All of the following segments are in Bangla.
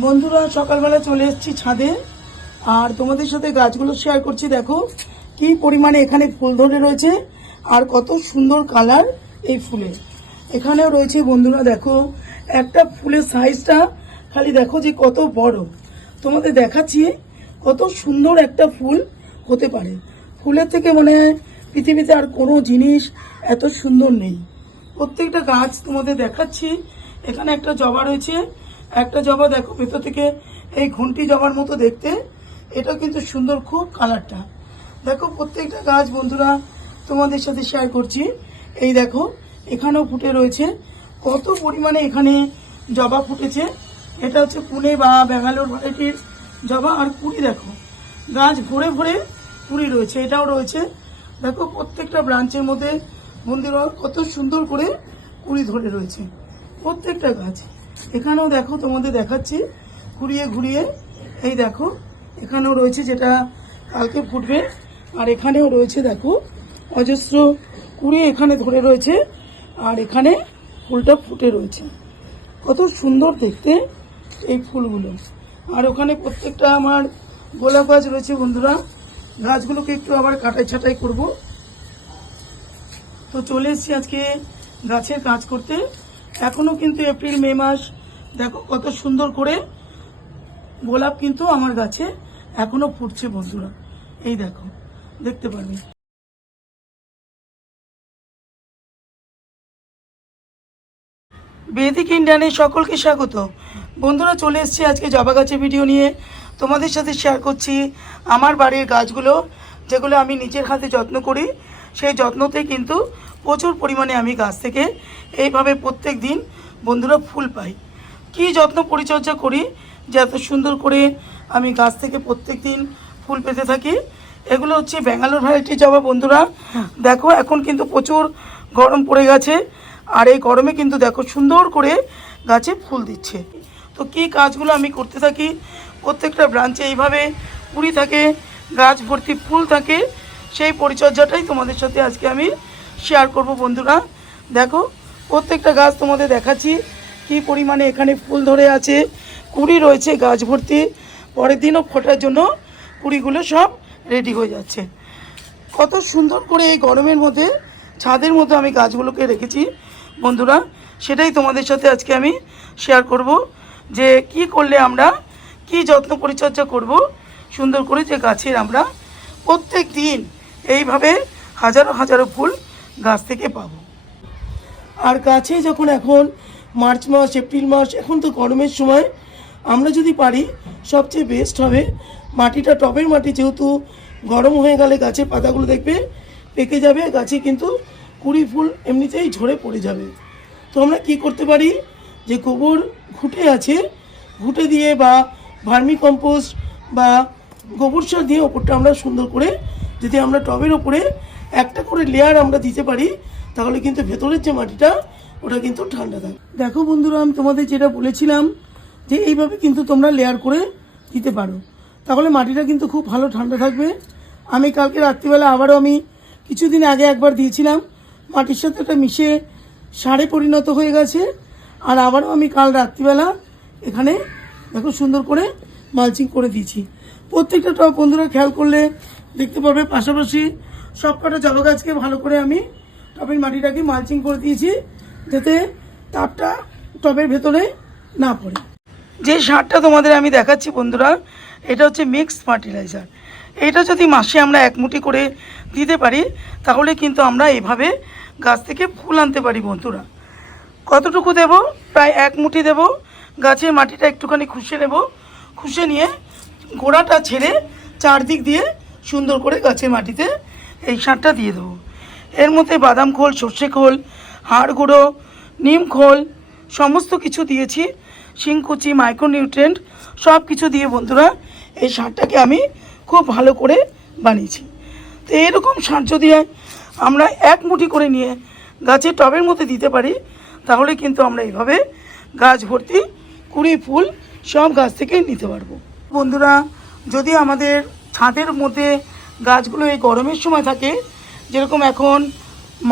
বন্ধুরা, সকালবেলা চলে এসেছি ছাদে। আর তোমাদের সাথে গাছগুলো শেয়ার করছি, দেখো কি পরিমাণে এখানে ফুল ধরে রয়েছে আর কত সুন্দর কালার এই ফুলের এখানেও রয়েছে বন্ধুরা, দেখো, একটা ফুলের সাইজটা খালি দেখো যে কত বড়। তোমাদের দেখাচ্ছি কত সুন্দর একটা ফুল হতে পারে। ফুলের থেকে মনে পৃথিবীতে আর কোনো জিনিস এত সুন্দর নেই। প্রত্যেকটা গাছ তোমাদের দেখাচ্ছি। এখানে একটা জবা রয়েছে একটা জবা দেখো, ভেতর থেকে এই ঘন্টি জবার মতো দেখতে। এটা কিন্তু সুন্দর খুব কালারটা। দেখো, প্রত্যেকটা গাছ বন্ধুরা, তোমাদের সাথে শেয়ার করছি। এই দেখো, এখানেও ফুটে রয়েছে। কত পরিমাণে এখানে জবা ফুটেছে। এটা হচ্ছে পুনে বা ব্যাঙ্গালোর ভ্যারাইটির জবা আর কুড়ি দেখো। গাছ ভরে ভরে কুড়ি রয়েছে, এটাও রয়েছে। দেখো, প্রত্যেকটা ব্রাঞ্চের মধ্যে বন্ধুরা কত সুন্দর করে কুড়ি ধরে রয়েছে। প্রত্যেকটা গাছ। এখানেও দেখো তোমাদের দেখাচ্ছি, ঘুরিয়ে ঘুরিয়ে, এই দেখো, এখানেও রয়েছে যেটা কালকে ফুটবে, আর এখানেও রয়েছে দেখো, অজস্র কুড়ি এখানে ধরে রয়েছে, আর এখানে ফুলটা ফুটে রয়েছে। কত সুন্দর দেখতে এই ফুলগুলো। আর ওখানে প্রত্যেকটা আমার গোলাপ গাছ রয়েছে বন্ধুরা, গাছগুলোকে একটু আবার কাটাই ছাটাই করব। তো চলে এসেছি আজকে গাছের কাজ করতে। এখনও কিন্তু এপ্রিল, মে মাস, দেখো কত সুন্দর করে গোলাপ কিন্তু আমার গাছে এখনও ফুটছে বন্ধুরা। এই দেখো, দেখতে পারবে। বেদিক ইন্ডিয়ানে সকলকে স্বাগত। বন্ধুরা চলে এসেছি আজকে জবা গাছের ভিডিও নিয়ে। তোমাদের সাথে শেয়ার করছি আমার বাড়ির গাছগুলো, যেগুলো আমি নিজের হাতে যত্ন করি। সেই যত্নতে কিন্তু প্রচুর পরিমাণে আমি গাছ থেকে এইভাবে প্রত্যেক দিন বন্ধুরা ফুল পাই। কি যত্ন পরিচর্যা করি যে এত সুন্দর করে আমি গাছ থেকে প্রত্যেক দিন ফুল পেতে থাকি। এগুলো হচ্ছে ব্যাঙ্গালোর ভ্যারাইটি জবা বন্ধুরা। দেখো, এখন কিন্তু প্রচুর গরম পড়ে গেছে আর এই গরমে কিন্তু দেখো সুন্দর করে গাছে ফুল দিচ্ছে। তো কি কাজগুলো আমি করতে থাকি? প্রত্যেকটা ব্রাঞ্চে এইভাবে কুড়ি থাকে, গাছ ভর্তি ফুল থাকে। সেই পরিচর্যাটাই তোমাদের সাথে আজকে আমি শেয়ার করব বন্ধুরা। দেখো, প্রত্যেকটা গাছ তোমাদের দেখাচ্ছি। কি পরিমাণে এখানে ফুল ধরে আছে। কুড়ি রয়েছে গাছ ভর্তি। পরের দিনও ফোটার জন্য কুড়িগুলো সব রেডি হয়ে যাচ্ছে। কত সুন্দর করে এই গরমের মধ্যে, ছাদের মধ্যে আমি গাছগুলোকে রেখেছি। বন্ধুরা, সেটাই তোমাদের সাথে আজকে আমি শেয়ার করব। যে কি করলে আমরা, কি যত্ন পরিচর্যা করব। সুন্দর করে যে গাছের আমরা প্রত্যেক দিন এইভাবে হাজারো হাজারো ফুল গাছ থেকে পাবো। আর গাছে যখন এখন মার্চ মাস, এপ্রিল মাস, এখন তো গরমের সময়, আমরা যদি পারি, সবচেয়ে বেস্ট হবে মাটিটা, টবের মাটি যেহেতু গরম হয়ে গেলে গাছের পাতাগুলো দেখবে পেকে যাবে গাছে কিন্তু কুড়ি ফুল এমনিতেই ঝরে পড়ে যাবে। তো আমরা কী করতে পারি? যে গোবর ঘুটে আছে, ঘুটে দিয়ে বা ভার্মি কম্পোস্ট বা গোবর সার দিয়ে ওপরটা আমরা সুন্দর করে যদি আমরা টবের ওপরে একটা করে লেয়ার আমরা দিতে পারি, তাহলে কিন্তু ভেতরের যে মাটিটা, ওটা কিন্তু ঠান্ডা থাকে। দেখো বন্ধুরা, আমি তোমাদের যেটা বলেছিলাম যে এইভাবে কিন্তু তোমরা লেয়ার করে দিতে পারো। তাহলে মাটিটা কিন্তু খুব ভালো ঠান্ডা থাকবে। আমি কালকে রাত্রিবেলা আবারও আমি কিছুদিন আগে একবার দিয়েছিলাম। মাটির সাথে ওটা মিশে সারে পরিণত হয়ে গেছে। আর আবারও আমি কাল রাত্রিবেলা এখানে, দেখো সুন্দর করে মালচিং করে দিয়েছি। প্রত্যেকটা টব বন্ধুরা খেয়াল করলে দেখতে পাবে পাশাপাশি সব কটা জবা গাছকে ভালো করে আমি টবের মাটিটাকে মালচিং করে দিয়েছি, যাতে তাপটা টবের ভেতরে না পড়ে। যে সারটা তোমাদের আমি দেখাচ্ছি বন্ধুরা, এটা হচ্ছে মিক্সড ফার্টিলাইজার এটা যদি মাসে আমরা এক মুঠি করে দিতে পারি, তাহলে কিন্তু আমরা এভাবে গাছ থেকে ফুল আনতে পারি বন্ধুরা। কতটুকু দেব? প্রায় এক মুঠি দেব। গাছের মাটিটা একটুখানি খুশে নেব। খুশে নিয়ে গোড়াটা ছেড়ে চারদিক দিয়ে সুন্দর করে গাছের মাটিতে এই সারটা দিয়ে দেবো। এর মধ্যে বাদাম খোল, সর্ষে খোল, হাড় গুঁড়ো, নিম খোল, সমস্ত কিছু দিয়েছি। শিংকুচি মাইক্রোনিউট্রেন্ট সব কিছু দিয়ে বন্ধুরা এই সারটাকে আমি খুব ভালো করে বানিয়েছি। তো এরকম সার যদি আমরা এক মুঠি করে নিয়ে গাছের টবের মধ্যে দিতে পারি, তাহলে কিন্তু আমরা এইভাবে গাছ ভর্তি কুড়ি ফুল সব গাছ থেকে নিতে পারব। বন্ধুরা, যদি আমাদের ছাদের মধ্যে গাছগুলো এই গরমের সময় থাকে। যেরকম এখন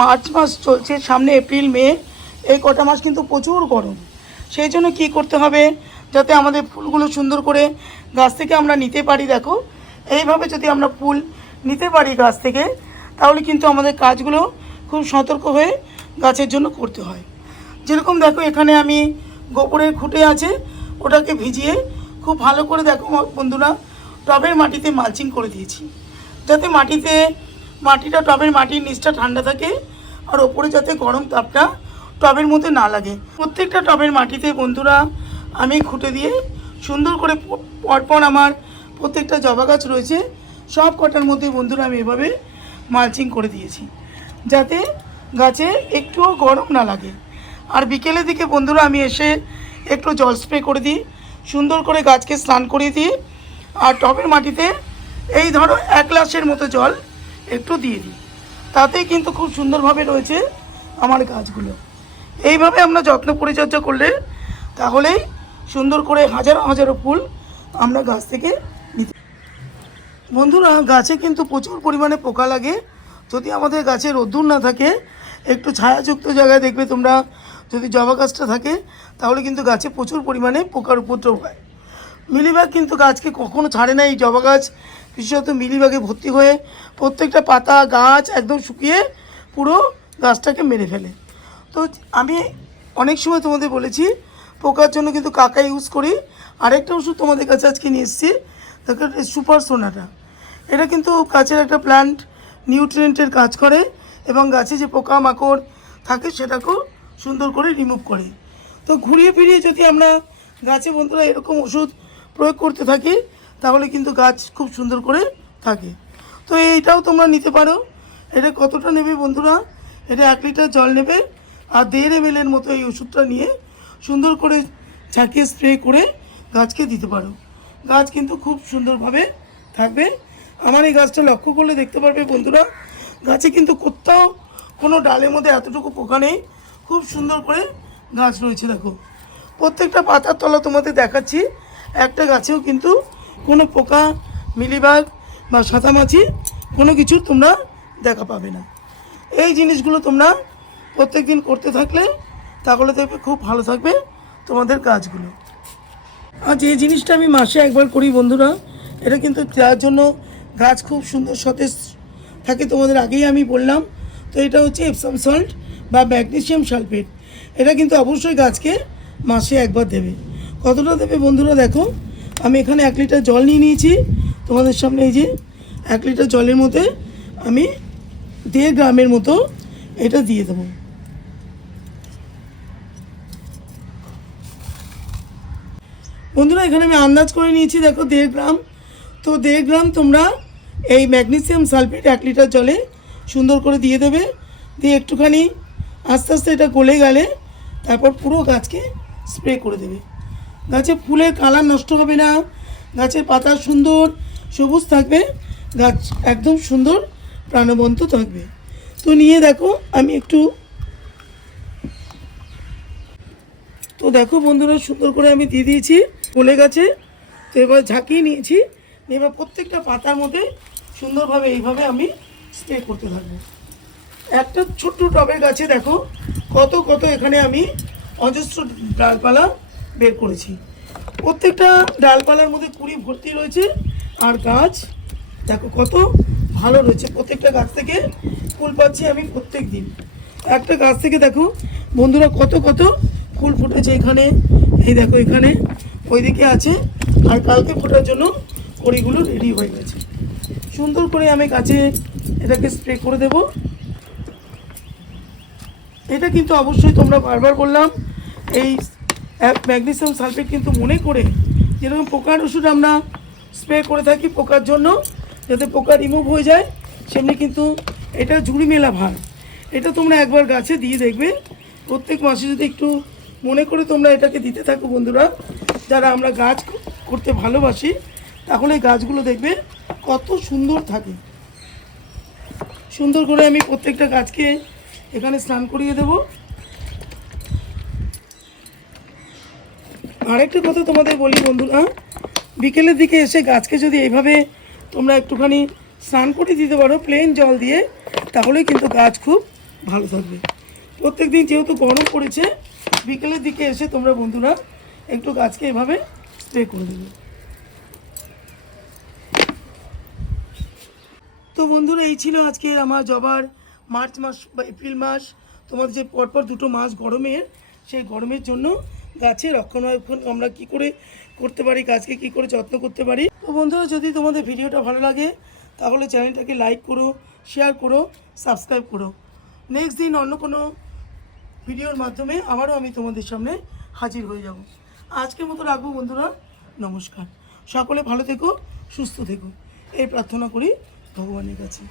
মার্চ মাস চলছে, সামনে এপ্রিল, মে, এই কটা মাস কিন্তু প্রচুর গরম। সেই জন্য কি করতে হবে? যাতে আমাদের ফুলগুলো সুন্দর করে গাছ থেকে আমরা নিতে পারি, দেখো। এইভাবে যদি আমরা ফুল নিতে পারি গাছ থেকে, তাহলে কিন্তু আমাদের কাজগুলো খুব সতর্ক হয়ে গাছের জন্য করতে হয়। যেরকম দেখো, এখানে আমি গোবরের খুঁটে আছে, ওটাকে ভিজিয়ে খুব ভালো করে দেখো বন্ধুরা। টবের মাটিতে মালচিং করে দিয়েছি। যাতে মাটিতে, মাটিটা টবের মাটির নিচটা ঠান্ডা থাকে আর ওপরে যাতে গরম তাপটা টবের মধ্যে না লাগে। প্রত্যেকটা টবের মাটিতে বন্ধুরা, আমি খুঁটে দিয়ে সুন্দর করে পরপর আমার প্রত্যেকটা জবা গাছ রয়েছে, সব কটার মধ্যে বন্ধুরা আমি এভাবে মালচিং করে দিয়েছি। যাতে গাছে একটুও গরম না লাগে। আর বিকেলের দিকে বন্ধুরা আমি এসে একটু জল স্প্রে করে দিই, সুন্দর করে গাছকে স্নান করিয়ে দিই আর টবের মাটিতে এই ধরো এক গ্লাসের মতো জল একটু দিয়ে দিই। তাতেই কিন্তু খুব সুন্দরভাবে রয়েছে আমার গাছগুলো। এইভাবে আমরা যত্ন পরিচর্যা করলে তাহলেই সুন্দর করে হাজারো হাজারো ফুল আমরা গাছ থেকে নিতে বন্ধুরা, গাছে কিন্তু প্রচুর পরিমাণে পোকা লাগে। যদি আমাদের গাছে রোদ্দুর না থাকে, একটু ছায়াযুক্ত জায়গায় দেখবে তোমরা। যদি জবা গাছটা থাকে, তাহলে কিন্তু গাছে প্রচুর পরিমাণে পোকার উপদ্রব হয়। মিলিবাগ কিন্তু গাছকে কখনো ছাড়ে না এই জবা গাছ, বিশেষত মিলিবাগে ভর্তি হয়ে প্রত্যেকটা পাতা, গাছ একদম শুকিয়ে পুরো গাছটাকে মেরে ফেলে। তো আমি অনেক সময় তোমাদের বলেছি, পোকার জন্য কিন্তু কাকা ইউজ করি। আরেকটা ওষুধ তোমাদের কাছে আজকে নিয়ে এসেছি, দেখো সুপার সোনাটা। এটা কিন্তু গাছের একটা প্ল্যান্ট নিউট্রিয়েন্টের কাজ করে এবং গাছে যে পোকা মাকড় থাকে সেটাকেও সুন্দর করে রিমুভ করে। তো ঘুরিয়ে ফিরিয়ে যদি আমরা গাছে বন্ধুরা এরকম ওষুধ প্রয়োগ করতে থাকি, তাহলে কিন্তু গাছ খুব সুন্দর করে থাকে। তো এইটাও তোমরা নিতে পারো। এটা কতটা নেবে বন্ধুরা? এটা এক লিটার জল নেবে আর দেড় এম এর মতো এই ওষুধটা নিয়ে সুন্দর করে ঝাঁকিয়ে স্প্রে করে গাছকে দিতে পারো। গাছ কিন্তু খুব সুন্দরভাবে থাকবে। আমার এই গাছটা লক্ষ্য করলে দেখতে পারবে বন্ধুরা, গাছে কিন্তু কোথাও কোনো ডালের মধ্যে এতটুকু পোকা নেই। খুব সুন্দর করে গাছ রয়েছে, দেখো। প্রত্যেকটা পাতার তলা তোমাদের দেখাচ্ছি। একটা গাছেও কিন্তু কোনো পোকা, মিলিবাগ বা সাঁতামাছি কোনো কিছু তোমরা দেখা পাবে না। এই জিনিসগুলো তোমরা প্রত্যেক দিন করতে থাকলে তাহলে দেখবে খুব ভালো থাকবে তোমাদের কাজগুলো। আর যে জিনিসটা আমি মাসে একবার করি বন্ধুরা। এটা কিন্তু যার জন্য গাছ খুব সুন্দর সতেজ থাকে তোমাদের আগেই আমি বললাম। তো এটা হচ্ছে এপসাম সল্ট বা ম্যাগনেসিয়াম সালফেট এটা কিন্তু অবশ্যই গাছকে মাসে একবার দেবে। কতটা দেবে বন্ধুরা দেখো? আমি এখানে এক লিটার জল নিয়ে নিয়েছি। তোমাদের সামনে এই যে এক লিটার জলের মধ্যে আমি দেড় গ্রামের মতো এটা দিয়ে দেবো। বন্ধুরা, এখানে আমি আন্দাজ করে নিয়েছি, দেখো দেড় গ্রাম। তো দেড় গ্রাম তোমরা এই ম্যাগনেসিয়াম সালফেট এক লিটার জলে সুন্দর করে দিয়ে দেবে। দিয়ে একটুখানি আস্তে আস্তে এটা গলে গেলে তারপর পুরো গাছকে স্প্রে করে দেবে। গাছে ফুলের কালার নষ্ট হবে না। গাছের পাতা সুন্দর, সবুজ থাকবে। গাছ একদম সুন্দর, প্রাণবন্ত থাকবে। তো নিয়ে দেখো, আমি একটু তো দেখো বন্ধুরা, সুন্দর করে আমি দিয়ে দিয়েছি গলে গেছে। তো এবার ঝাঁকিয়ে নিয়েছি। এবার প্রত্যেকটা পাতার মধ্যে সুন্দরভাবে এইভাবে আমি স্প্রে করতে থাকব। একটা ছোট্ট টবের গাছে দেখো, কত কত এখানে আমি অজস্র ডালপালা বের করেছি। প্রত্যেকটা ডালপালার মধ্যে কুড়ি ভর্তি রয়েছে, আর গাছ, দেখো কত ভালো রয়েছে। প্রত্যেকটা গাছ থেকে ফুল পাচ্ছি আমি প্রত্যেক দিন। একটা গাছ থেকে দেখো, বন্ধুরা কত কত ফুল ফুটেছে এখানে। এই দেখো এখানে, ওইদিকে আছে, আর কালকে ফোটার জন্য কড়িগুলো রেডি হয়ে গেছে। সুন্দর করে আমি গাছে এটাকে স্প্রে করে দেব। এটা কিন্তু অবশ্যই তোমরা বারবার বললাম, এই ম্যাগনেসিয়াম সালফেট কিন্তু মনে করে যেরকম পোকার ওষুধ আমরা স্প্রে করে থাকি পোকার জন্য, যাতে পোকা রিমুভ হয়ে যায়, সেমনি কিন্তু এটা ঝুড়ি মেলা ভার। এটা তোমরা একবার গাছে দিয়ে দেখবে। প্রত্যেক মাসে যদি একটু মনে করে তোমরা এটাকে দিতে থাকো বন্ধুরা, যারা আমরা গাছ করতে ভালোবাসি, তাহলে গাছগুলো দেখবে কত সুন্দর থাকে। সুন্দর করে আমি প্রত্যেকটা গাছকে এখানে স্নান করিয়ে দেব। আরেকটা কথা তোমাদের বলি বন্ধুরা, বিকেলের দিকে এসে গাছকে যদি এইভাবে তোমরা একটুখানি স্নান করে দিতে পারো প্লেন জল দিয়ে, তাহলেই কিন্তু গাছ খুব ভালো থাকবে। প্রত্যেক দিন যেহেতু গরম পড়েছে, বিকেলের দিকে এসে তোমরা বন্ধুরা একটু গাছকে এভাবে স্প্রে করে দেবে। তো বন্ধুরা, এই ছিল আজকের আমার জবার মার্চ মাস বা এপ্রিল মাস। তোমাদের যে পরপর দুটো মাস গরমের, সেই গরমের জন্য গাছে রক্ষণাবেক্ষণ আমরা কি করে করতে পারি, গাছকে কি করে যত্ন করতে পারি? তো বন্ধুরা, যদি তোমাদের ভিডিওটা ভালো লাগে, তাহলে চ্যানেলটাকে লাইক করো শেয়ার করো সাবস্ক্রাইব করো। নেক্সট দিন অন্য কোনো ভিডিওর মাধ্যমে আবারও আমি তোমাদের সামনে হাজির হয়ে যাব। আজকের মতো রাখব বন্ধুরা, নমস্কার। সকলে ভালো থেকো, সুস্থ থেকো। এই প্রার্থনা করি ভগবানের কাছে।